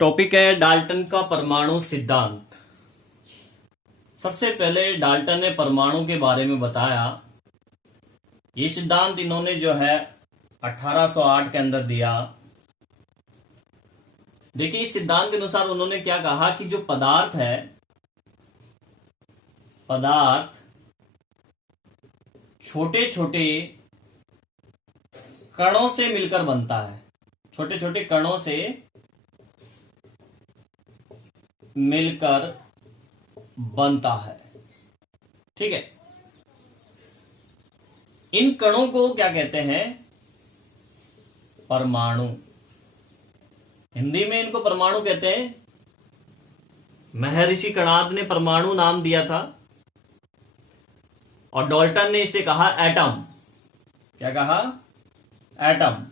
Topic है Dalton का परमाणु सिद्धांत। सबसे पहले डाल्टन ने परमाणु के बारे में बताया। ये सिद्धांत इन्होंने जो है 1808 के अंदर दिया। देखिए, इस सिद्धांत के अनुसार उन्होंने क्या कहा कि जो पदार्थ है, पदार्थ छोटे छोटे कणों से मिलकर बनता है। छोटे छोटे कणों से मिलकर बनता है। ठीक है, इन कणों को क्या कहते हैं? परमाणु। हिंदी में इनको परमाणु कहते हैं। महर्षि कणाद ने परमाणु नाम दिया था और डाल्टन ने इसे कहा एटम। क्या कहा? एटम।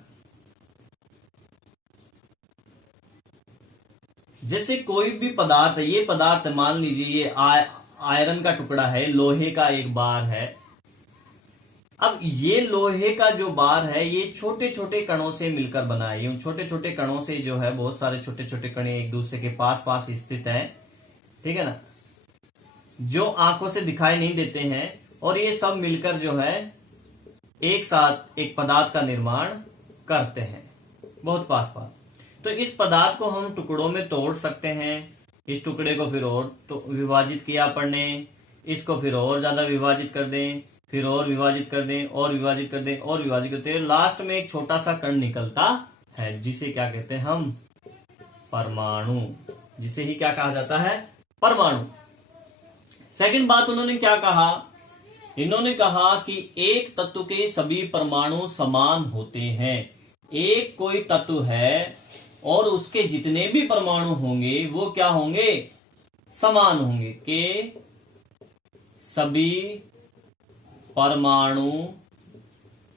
जैसे कोई भी पदार्थ है, ये पदार्थ मान लीजिए ये आयरन का टुकड़ा है, लोहे का एक बार है। अब ये लोहे का जो बार है ये छोटे छोटे कणों से मिलकर बना है। यूं छोटे छोटे कणों से जो है बहुत सारे छोटे छोटे कणे एक दूसरे के पास पास स्थित है। ठीक है ना, जो आंखों से दिखाई नहीं देते हैं, और ये सब मिलकर जो है एक साथ एक पदार्थ का निर्माण करते हैं, बहुत पास पास। तो इस पदार्थ को हम टुकड़ों में तोड़ सकते हैं। इस टुकड़े को फिर और तो विभाजित किया अपन ने, इसको फिर और ज्यादा विभाजित कर दें, फिर और विभाजित कर दें, और विभाजित कर दें, और विभाजित करते हैं। लास्ट में एक छोटा सा कण निकलता है जिसे क्या कहते हैं हम? परमाणु। जिसे ही क्या कहा जाता है? परमाणु। सेकंड बात उन्होंने क्या कहा? इन्होंने कहा कि एक तत्व के सभी परमाणु समान होते हैं। एक कोई तत्व है और उसके जितने भी परमाणु होंगे वो क्या होंगे? समान होंगे। के सभी परमाणु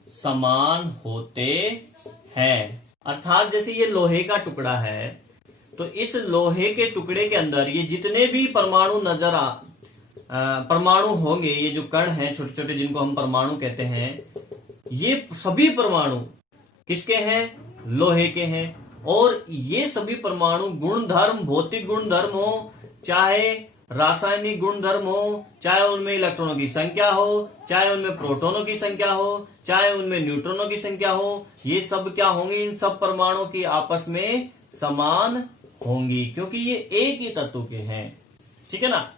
समान होते हैं। अर्थात जैसे ये लोहे का टुकड़ा है, तो इस लोहे के टुकड़े के अंदर ये जितने भी परमाणु परमाणु होंगे, ये जो कण हैं छोटे छोटे जिनको हम परमाणु कहते हैं, ये सभी परमाणु किसके हैं? लोहे के हैं। और ये सभी परमाणु गुणधर्म, भौतिक गुणधर्म हो, चाहे रासायनिक गुणधर्म हो, चाहे उनमें इलेक्ट्रॉनों की संख्या हो, चाहे उनमें प्रोटॉनों की संख्या हो, चाहे उनमें न्यूट्रॉनों की संख्या हो, ये सब क्या होंगे? इन सब परमाणुओं की आपस में समान होंगी, क्योंकि ये एक ही तत्व के हैं। ठीक है ना।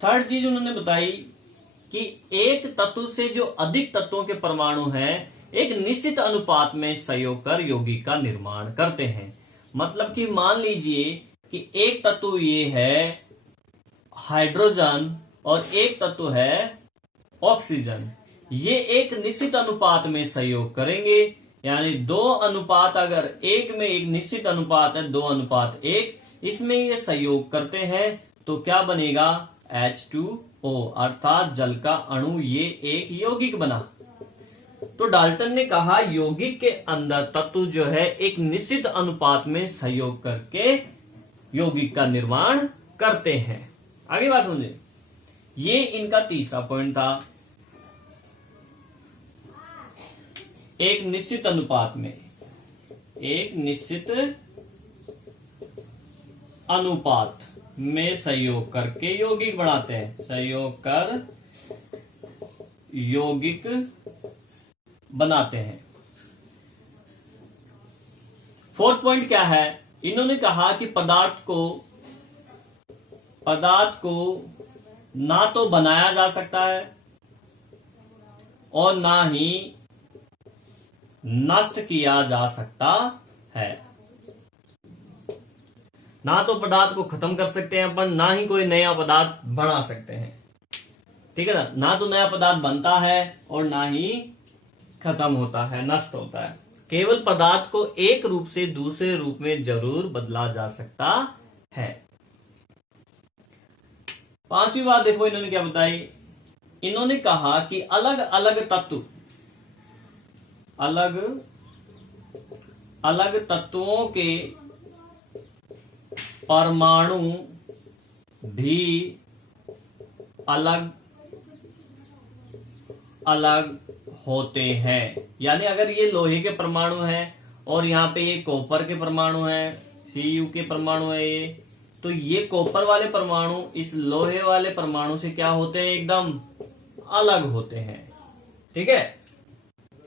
थर्ड चीज उन्होंने बताई कि एक तत्व से जो अधिक तत्वों के परमाणु हैं, एक निश्चित अनुपात में सहयोग कर यौगिक का निर्माण करते हैं। मतलब कि मान लीजिए कि एक तत्व ये है हाइड्रोजन और एक तत्व है ऑक्सीजन। ये एक निश्चित अनुपात में सहयोग करेंगे, यानी 2 अनुपात, अगर एक में एक निश्चित अनुपात है 2:1, इसमें ये सहयोग करते हैं तो क्या बनेगा? H2O, अर्थात जल का अणु। ये एक यौगिक बना। तो डाल्टन ने कहा यौगिक के अंदर तत्व जो है एक निश्चित अनुपात में सहयोग करके यौगिक का निर्माण करते हैं। आगे बात समझे। ये इनका तीसरा पॉइंट था। एक निश्चित अनुपात में, एक निश्चित अनुपात में सहयोग करके यौगिक बनाते हैं। सहयोग कर यौगिक बनाते हैं। फोर्थ पॉइंट क्या है? इन्होंने कहा कि पदार्थ को ना तो बनाया जा सकता है और ना ही नष्ट किया जा सकता है। ना तो पदार्थ को खत्म कर सकते हैं अपन, ना ही कोई नया पदार्थ बना सकते हैं। ठीक है ना। ना तो नया पदार्थ बनता है और ना ही खत्म होता है, नष्ट होता है। केवल पदार्थ को एक रूप से दूसरे रूप में जरूर बदला जा सकता है। पांचवी बात देखो इन्होंने क्या बताई। इन्होंने कहा कि अलग अलग तत्वों के परमाणु भी अलग अलग होते हैं। यानी अगर ये लोहे के परमाणु हैं और यहाँ पे ये कॉपर के परमाणु है, Cu के परमाणु है ये। तो ये कॉपर वाले परमाणु इस लोहे वाले परमाणु से क्या होते हैं, एकदम अलग होते हैं। ठीक है,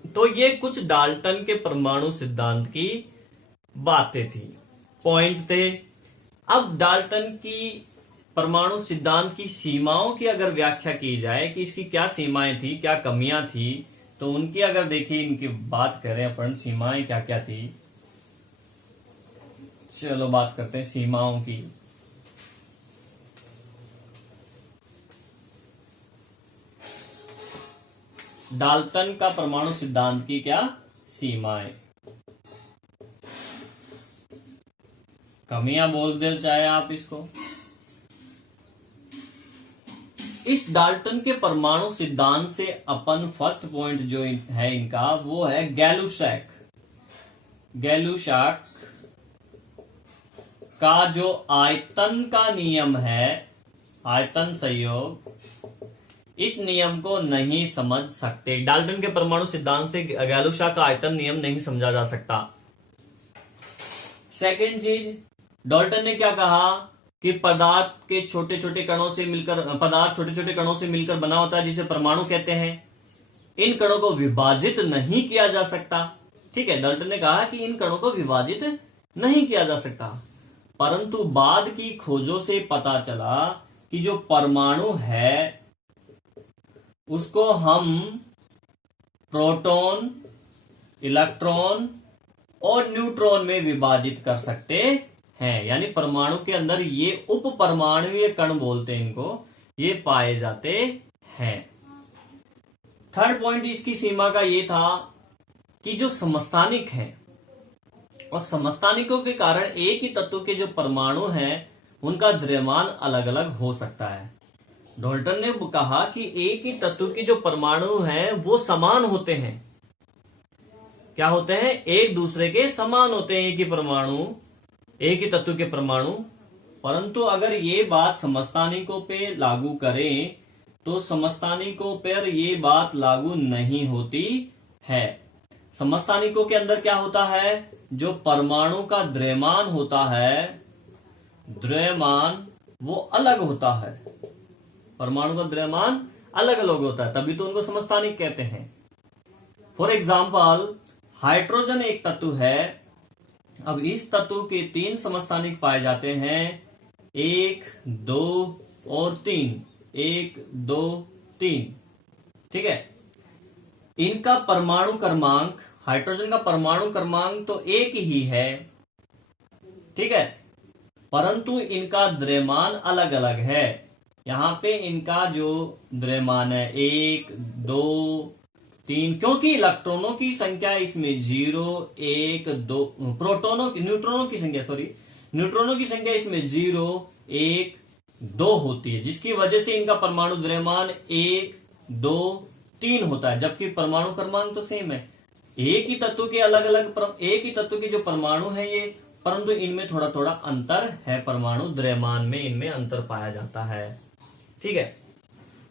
तो ये कुछ डाल्टन के परमाणु सिद्धांत की बातें थी, पॉइंट थे। अब डाल्टन की परमाणु सिद्धांत की सीमाओं की अगर व्याख्या की जाए कि इसकी क्या सीमाएं थी, क्या कमियां थी, तो उनकी अगर देखिए, इनकी बात करें अपन, सीमाएं क्या क्या थी। चलो बात करते हैं सीमाओं की। डाल्टन का परमाणु सिद्धांत की क्या सीमाएं, कमियां बोल दे चाहे आप इसको। इस डाल्टन के परमाणु सिद्धांत से अपन फर्स्ट पॉइंट जो है इनका, वो है गैलुसैक। गैलुसैक का जो आयतन का नियम है, आयतन संयोग, इस नियम को नहीं समझ सकते। डाल्टन के परमाणु सिद्धांत से गैलुसैक का आयतन नियम नहीं समझा जा सकता। सेकेंड चीज, डाल्टन ने क्या कहा कि पदार्थ के छोटे छोटे कणों से मिलकर, पदार्थ छोटे छोटे कणों से मिलकर बना होता है जिसे परमाणु कहते हैं। इन कणों को विभाजित नहीं किया जा सकता। ठीक है, डाल्टन ने कहा कि इन कणों को विभाजित नहीं किया जा सकता, परंतु बाद की खोजों से पता चला कि जो परमाणु है उसको हम प्रोटॉन, इलेक्ट्रॉन और न्यूट्रॉन में विभाजित कर सकते हैं। यानी परमाणु के अंदर ये उप परमाणुीय कण बोलते हैं इनको, ये पाए जाते हैं। थर्ड पॉइंट इसकी सीमा का ये था कि जो समस्थानिक है, और समस्थानिकों के कारण एक ही तत्व के जो परमाणु हैं उनका द्रव्यमान अलग अलग हो सकता है। डाल्टन ने कहा कि एक ही तत्व के जो परमाणु हैं वो समान होते हैं। क्या होते हैं, एक दूसरे के समान होते हैं, एक ही परमाणु, एक ही तत्व के परमाणु। परंतु अगर ये बात समस्थानिकों पे लागू करें तो समस्थानिकों पर ये बात लागू नहीं होती है। समस्थानिकों के अंदर क्या होता है, जो परमाणु का द्रव्यमान होता है, द्रव्यमान वो अलग होता है, परमाणु का द्रव्यमान अलग अलग होता है, तभी तो उनको समस्थानिक कहते हैं। फॉर एग्जाम्पल, हाइड्रोजन एक तत्व है। अब इस तत्व के 3 समस्थानिक पाए जाते हैं, 1, 2 और 3, 1, 2, 3। ठीक है, इनका परमाणु क्रमांक, हाइड्रोजन का परमाणु क्रमांक तो एक ही है, ठीक है, परंतु इनका द्रव्यमान अलग अलग है। यहां पे इनका जो द्रव्यमान है 1, 2, 3, क्योंकि इलेक्ट्रॉनों की संख्या इसमें 0, 1, 2, न्यूट्रॉनों की संख्या इसमें 0, 1, 2 होती है, जिसकी वजह से इनका परमाणु द्रव्यमान 1, 2, 3 होता है, जबकि परमाणु क्रमांक तो सेम है। एक ही तत्व के अलग अलग, एक ही तत्व के जो परमाणु है ये, परंतु इनमें थोड़ा थोड़ा अंतर है, परमाणु द्रव्यमान में इनमें अंतर पाया जाता है। ठीक है,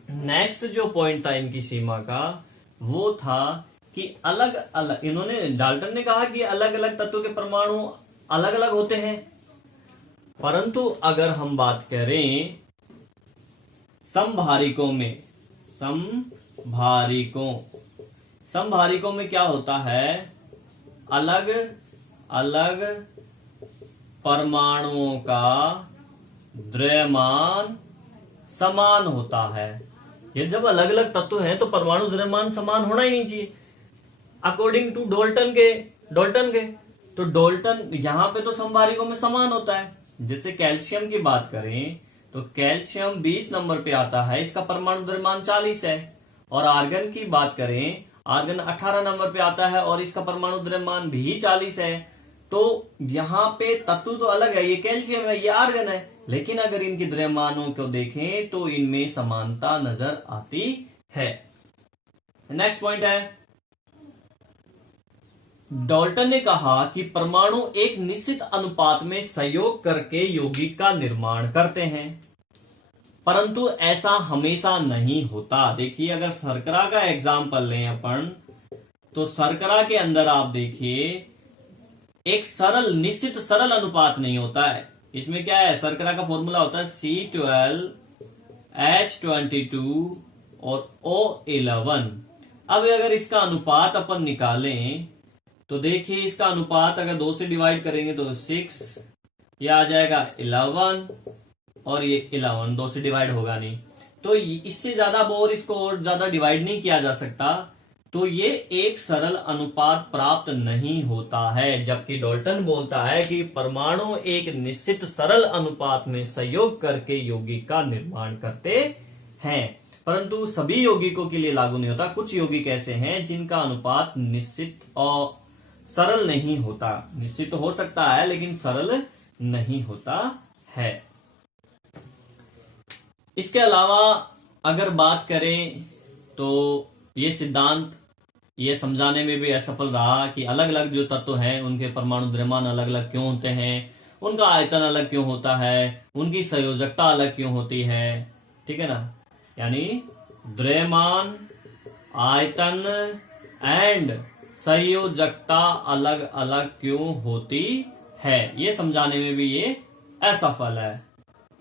नेक्स्ट जो पॉइंट था इनकी सीमा का, वो था कि अलग अलग, इन्होंने, डाल्टन ने कहा कि अलग अलग तत्वों के परमाणु अलग अलग होते हैं, परंतु अगर हम बात करें समभारिकों में, समभारिकों में क्या होता है, अलग अलग परमाणुओं का द्रव्यमान समान होता है। ये जब अलग अलग तत्व हैं तो परमाणु द्रव्यमान समान होना ही नहीं चाहिए, अकॉर्डिंग टू डाल्टन के। तो डाल्टन यहां पे तो समभारिकों में समान होता है। जैसे कैल्शियम की बात करें तो कैल्शियम 20 नंबर पे आता है, इसका परमाणु द्रव्यमान 40 है। और आर्गन की बात करें, आर्गन 18 नंबर पे आता है और इसका परमाणु द्रव्यमान भी 40 है। तो यहाँ पे तत्व तो अलग है, ये कैल्शियम है, ये आर्गन है, लेकिन अगर इनके द्रव्यमानों को देखें तो इनमें समानता नजर आती है। नेक्स्ट पॉइंट है, डाल्टन ने कहा कि परमाणु एक निश्चित अनुपात में संयोग करके यौगिक का निर्माण करते हैं, परंतु ऐसा हमेशा नहीं होता। देखिए, अगर शर्करा का एग्जाम्पल लें अपन, तो शर्करा के अंदर आप देखिए एक सरल निश्चित सरल अनुपात नहीं होता है। इसमें क्या है, शर्करा का फॉर्मूला होता है C12H22 और O11। अब अगर इसका अनुपात अपन निकालें तो देखिए, इसका अनुपात अगर 2 से डिवाइड करेंगे तो 6, ये आ जाएगा 11 और ये 11, 2 से डिवाइड होगा नहीं, तो इससे ज्यादा और इसको और ज्यादा डिवाइड नहीं किया जा सकता, तो ये एक सरल अनुपात प्राप्त नहीं होता है। जबकि डाल्टन बोलता है कि परमाणु एक निश्चित सरल अनुपात में संयोग करके यौगिक का निर्माण करते हैं, परंतु सभी यौगिकों के लिए लागू नहीं होता। कुछ यौगिक ऐसे हैं जिनका अनुपात निश्चित और सरल नहीं होता। निश्चित तो हो सकता है लेकिन सरल नहीं होता है। इसके अलावा अगर बात करें तो ये सिद्धांत ये समझाने में भी असफल रहा कि अलग अलग जो तत्व हैं उनके परमाणु द्रव्यमान अलग अलग क्यों होते हैं, उनका आयतन अलग क्यों होता है, उनकी संयोजकता अलग क्यों होती है। ठीक है ना, यानी द्रव्यमान, आयतन एंड संयोजकता अलग अलग क्यों होती है, ये समझाने में भी ये असफल है।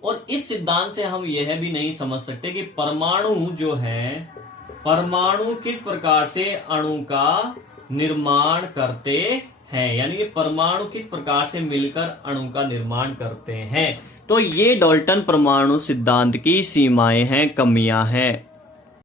और इस सिद्धांत से हम यह भी नहीं समझ सकते कि परमाणु जो है, परमाणु किस प्रकार से अणु का निर्माण करते हैं, यानी कि परमाणु किस प्रकार से मिलकर अणु का निर्माण करते हैं। तो ये डाल्टन परमाणु सिद्धांत की सीमाएं हैं, कमियां हैं।